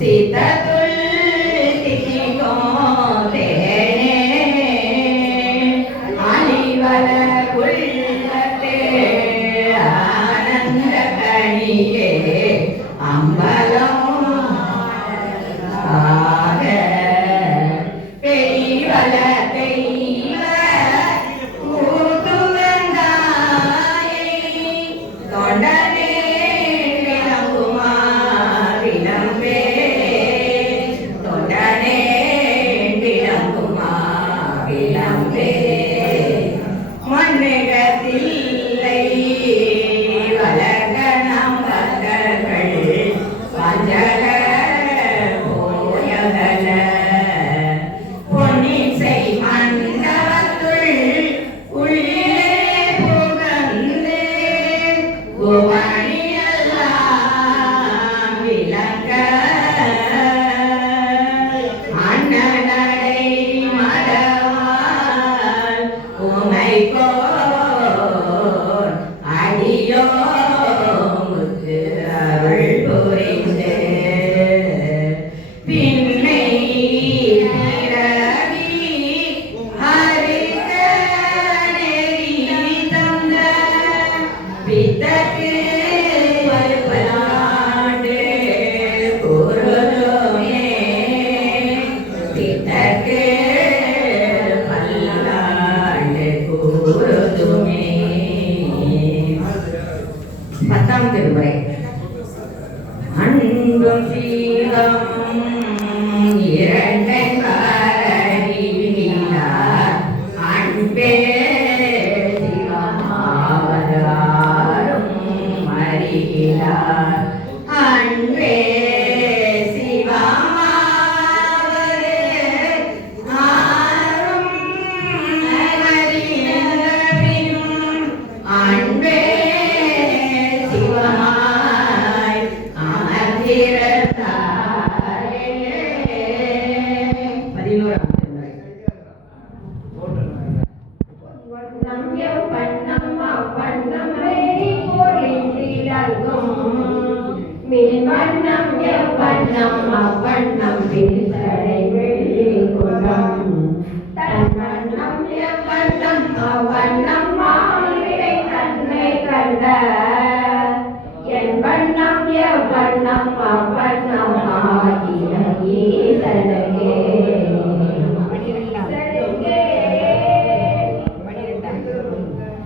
சீதத்துள் திணிக்கும் தேனே அணிவல உள்ளத்தே ஆனந்த கணியே அம்பலம் ஆக பெய்வல தெய்வ கூதுவந்தாயை தொண்டனே விளங்குமா விளம்பே தொண்டனே விளங்குமா விளம்பே மண்ணிடத்தில்லை வளர்கணம் பக்தர்கள் பஞ்சக போயகல பொன்னிசை மண்டபத்துள் உள்ளே புகழ்ந்து குமணியெல்லாம் விளங்க அண்ணனடை மடவாள் உமை போர் அடியோ முத்து அருள் புரிந்து பின்னை நிரவி ஹரித்த நெறி தந்த பித்தக்கு பல்பலாண்டு குருதுமே பித்தக்கு பல்லாண்டு குருதுமே. 10ஆம் திருமுறை. அன்பும் சீலமும் இரண்டறிவினார் அன்பே சிவமாவதாரும் அறிகிறார் அன்பே சிவமாவது ஆரும் அறிந்தபினும் அன்பே சிவமாய் அமர்ந்திருந்தாரே. 11ஆம் திருமுறை. வண்ணம் எவ்வண்ணம் அவ்வண்ணம் வேறி பொழிந்திடங்கும் மின் வண்ணம் எவ்வண்ணம் அவ்வண்ணம் விரிசடை வெள்ளி குணம் தன் வண்ணம் எவ்வண்ணம் அவ்வண்ணம் மாவிடை தன்னை கண்ட என் வண்ணம் எவ்வண்ணம் அவ்வண்ணம் ஆகிய ஈசனுக்கே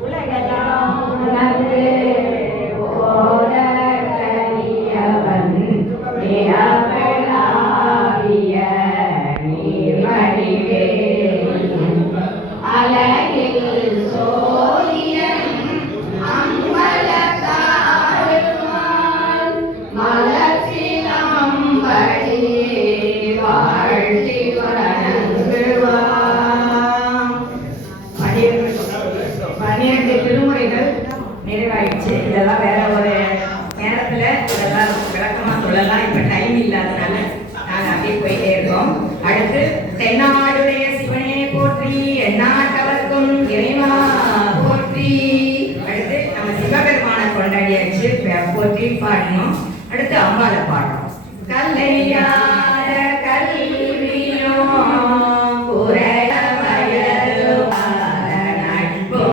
உலகெல்லாம் உணர்ந்து ஓர கரியவன் நிறப்பெழாவிய நீர்வடிவே அழகில் சோதியன் அம்பலத்தாருமான் மலர்ச்சிலம்படி வாழ்த்தி வணங்குவான். 12 திருமுறைகள் நிறைவாயிடுச்சு. இதெல்லாம் வேற ஒரு நேரத்துல இதெல்லாம் விளக்கமா சொல்லலாம். இப்ப டைம் இல்லாதனால நாங்க அப்படியே போயிட்டே இருக்கோம். அடுத்து தென்னாடுடைய சிவனே போற்றி எந்நாட்டவர்க்கும் இறைவா போற்றி. அடுத்து நம்ம சிவபெருமான கொண்டாடியாச்சு, போற்றி பாடணும். அடுத்து அம்பாளை பாடணும். கல்லையா